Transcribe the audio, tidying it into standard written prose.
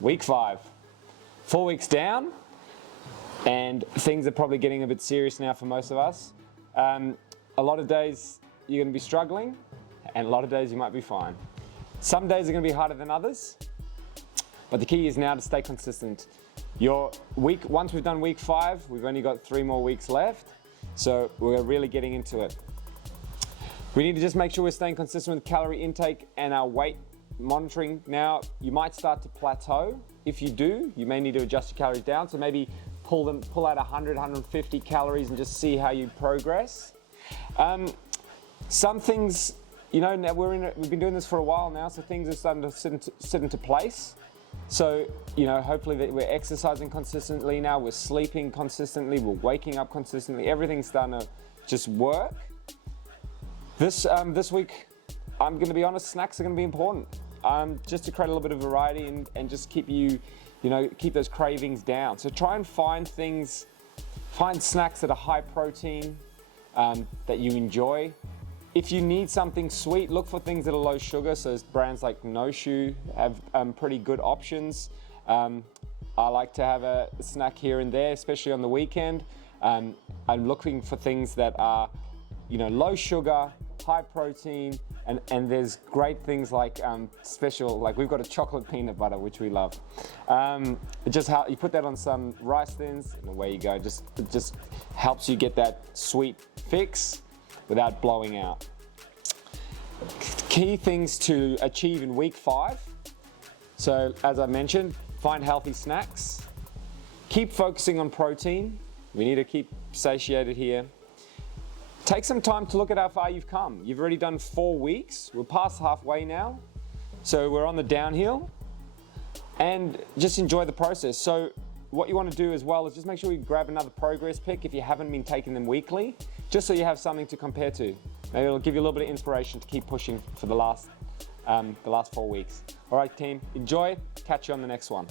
week 5. 4 weeks down, and things are probably getting a bit serious now for most of us. A lot of days you're going to be struggling, and a lot of days you might be fine. Some days are going to be harder than others, but the key is now to stay consistent. Once we've done week 5, we've only got 3 more weeks left, so we're really getting into it. We need to just make sure we're staying consistent with calorie intake and our weight monitoring. Now, you might start to plateau. If you do, you may need to adjust your calories down. So maybe pull out 100, 150 calories and just see how you progress. Some things, you know, we've been doing this for a while now, so things are starting to sit into place. So, you know, hopefully that we're exercising consistently now, we're sleeping consistently, we're waking up consistently, everything's starting to just work. This week, I'm gonna be honest, snacks are gonna be important. Just to create a little bit of variety and just keep keep those cravings down. So try and find snacks that are high protein, that you enjoy. If you need something sweet, look for things that are low sugar. So brands like No Shoe have pretty good options. I like to have a snack here and there, especially on the weekend. I'm looking for things that are, low sugar, high protein, and there's great things like like we've got a chocolate peanut butter, which we love. You put that on some rice thins, and away you go. It just helps you get that sweet fix without blowing out. Key things to achieve in week 5. So as I mentioned, find healthy snacks. Keep focusing on protein. We need to keep satiated here. Take some time to look at how far you've come. You've already done 4 weeks. We're past halfway now. So we're on the downhill, and just enjoy the process. So what you want to do as well is just make sure you grab another progress pic if you haven't been taking them weekly, just so you have something to compare to. Maybe it'll give you a little bit of inspiration to keep pushing for the last 4 weeks. All right, team, enjoy. Catch you on the next one.